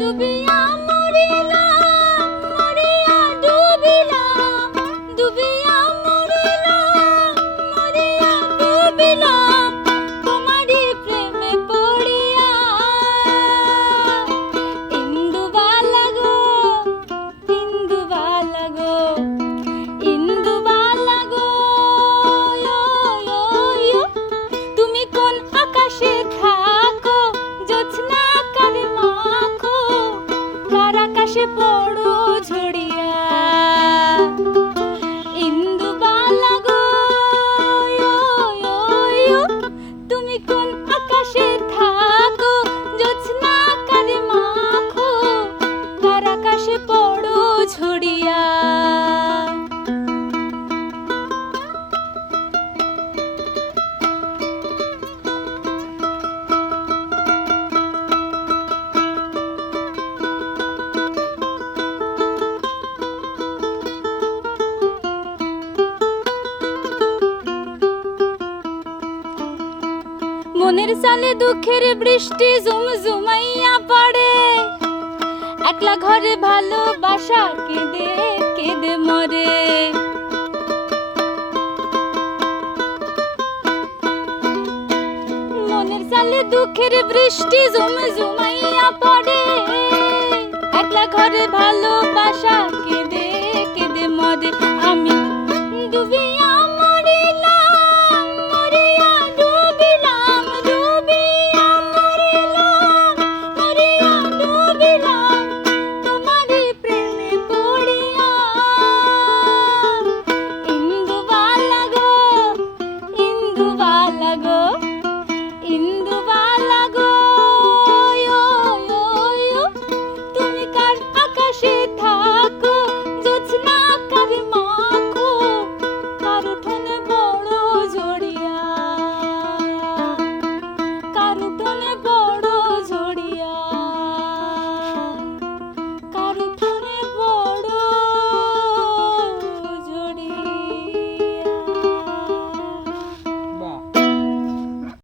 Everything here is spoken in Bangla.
ডুবিয়া মরিলাম, মরিয়া ডুবিলাম, ডুবিয়া মরিলাম, মরিয়া ডুবিলাম, তোমারই প্রেমে পড়িয়া। ইন্দুবালা গো, ইন্দুবালা গো, ইন্দুবালা গো, ইয়ো, ইয়ো, ইয়ো। তুমি কোন আকাশে থাকো, জোছনা কারে মাখো, কার আকাশে পড়ো ঝরিয়া। ইন্দুবালা গো, ইয়ো, ইয়ো, ইয়ো। তুমি কোন আকাশে থাকো, জোছনা কারে মাখো, কার আকাশে পড়ো ঝরিয়া। মনের সালে দুঃখের বৃষ্টি ঝুমঝুমাইয়া পড়ে, একলা ঘরে ভালোবাসা কেঁদে কেঁদে মরে। মনের সালে দুঃখের বৃষ্টি ঝুমঝুমাইয়া পড়ে, একলা ঘরে ভালোবাসা কেঁদে কেঁদে মরে। আমি ডুবিয়া